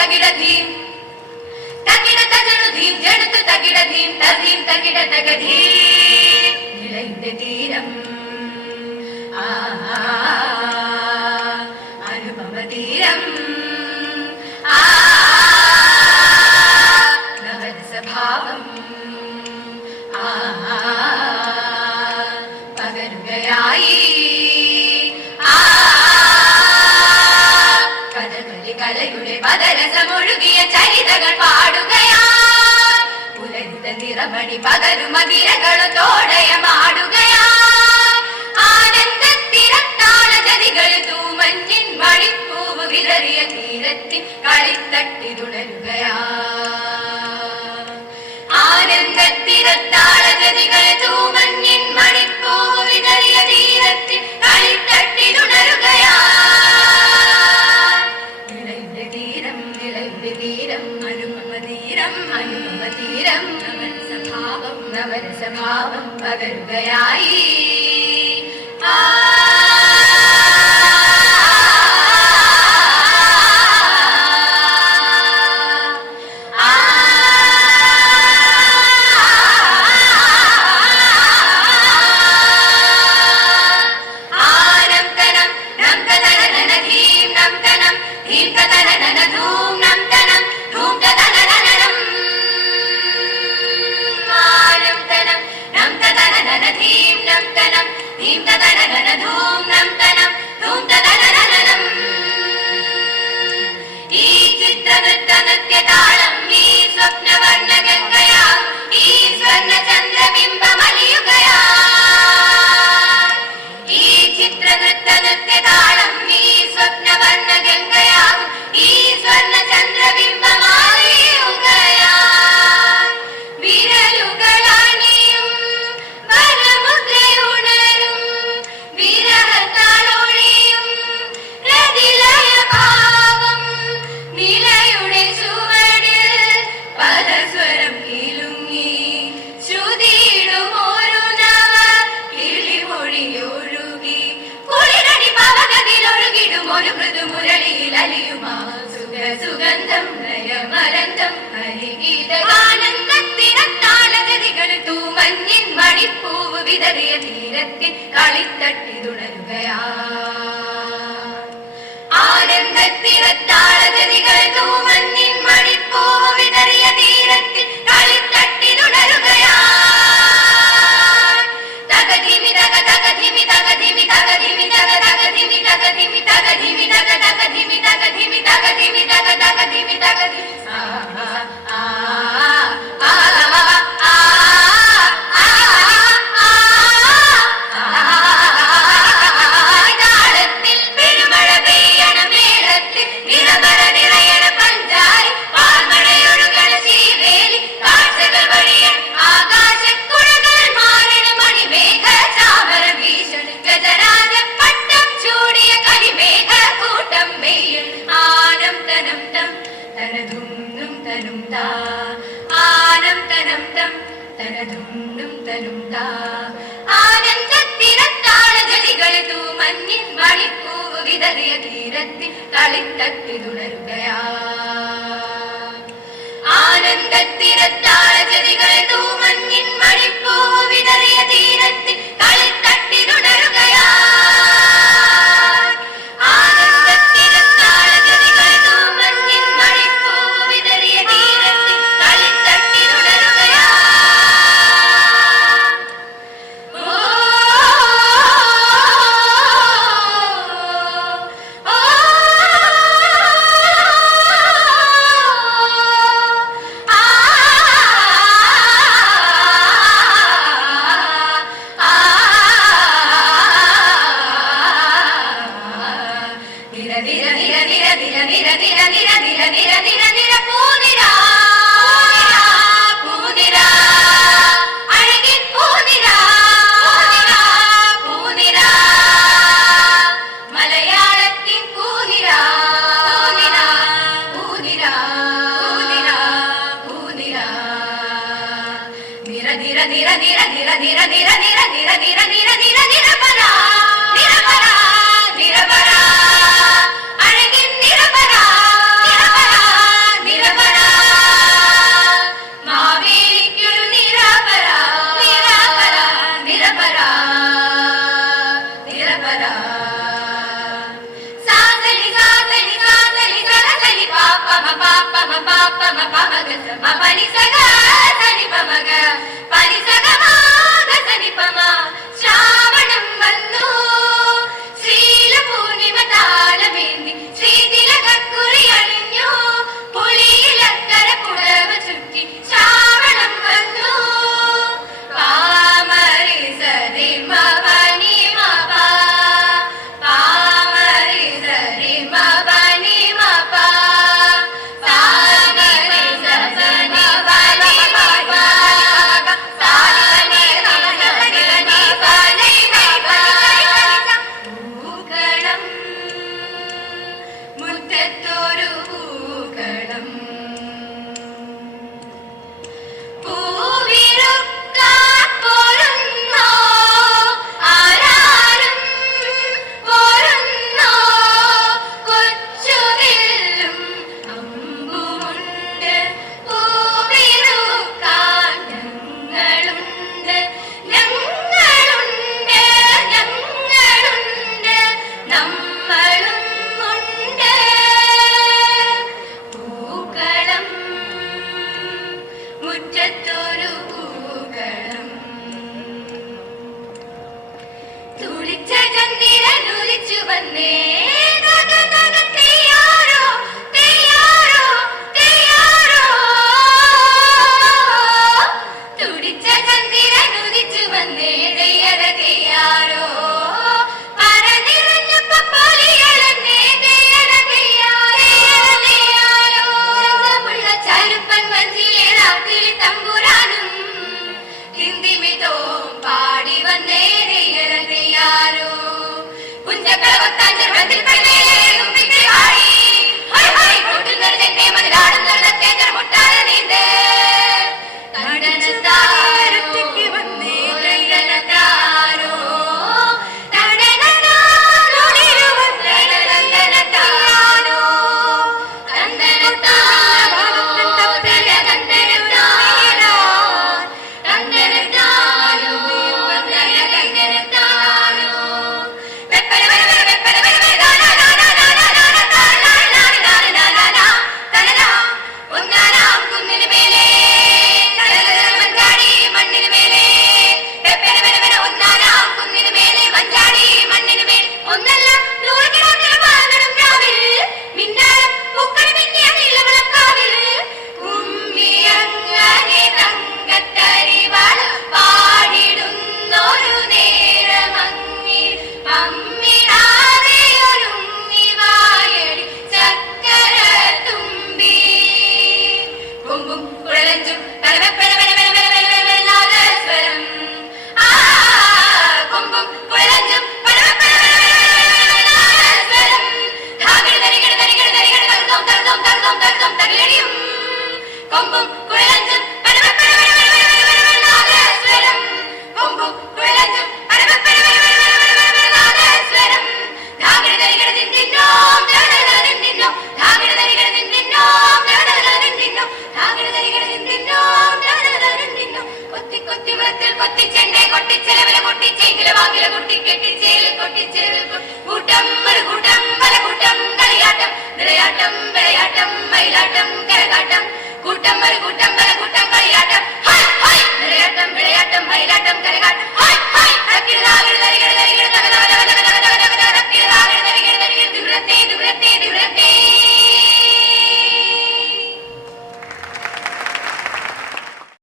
തകിടധീം തകിട തകരുധീം ജടുത്തു തകിടധീം തധീം തകിട തകധീം നിലയുടെ തീരം അനുപമ തീരം നവരസഭാവം പകരുകയായി കഥകളി കലയുടെ പദരസമൊഴുകിയ ചരിതകൾ പാടുകയാ പുലരുത നിറമണി പകരും അതിരകളു തോടയമാടുകയാ ആനന്ദത്തിരത്താള ജതികൾ തൂമഞ്ഞിൻ മണിപ്പൂവ് വിതറിയ തീരത്തിൽ കളിത്തട്ടി തുടരുകയാ ആനന്ദത്തിരത്താള ജതികൾ തൂമഞ്ഞിൻ മണിപ്പൂവ് വിതറിയ തീരത്തിൽ കളിത്തട്ടി തുടരുകയാ നിലയുടെ തീരം നിലയുടെ തീരം അനുപമ തീരം അനുപമ തീരം നവരസഭാവം നവരസഭാവം പകരുകയായി സുഗന്ധം നയമരന്തം ആനന്ദത്തിരത്താളഗതികൾ തൂമഞ്ഞിൻ മണിപ്പൂവ് വിതറിയ തീരത്തിൽ കളിത്തട്ടി തുടരുകയാ ആനന്ദത്തിരത്താളഗതികൾ തൂമഞ്ഞിൻ മണിപ്പൂവ് വിതറിയ തീരത്തിൽ കളിത്തട്ടി തുടരുകയാ തകധിമി തക തകധിമി തകധിമി തകധിമി തക തകധിമി തകധിമി തകധിമി തക തകധിമി തകധിമി തകധിമി തക തകധിമി തകധിമി ആനന്ദത്തിരത്താളജതികൾ തൂമഞ്ഞിൻ മണിപ്പൂവ് വിതറിയ തീരത്തിൽ കളിത്തട്ടി തുടരുകയാ ആനന്ദത്തിരത്താളജതികൾ തൂമഞ്ഞിൻ മണിപ്പൂവ് വിതറിയ തീരത്തിൽ കളിത്തട്ടി തുടരുകയാ pa pa ma pa ma ga sa ma pa ni sa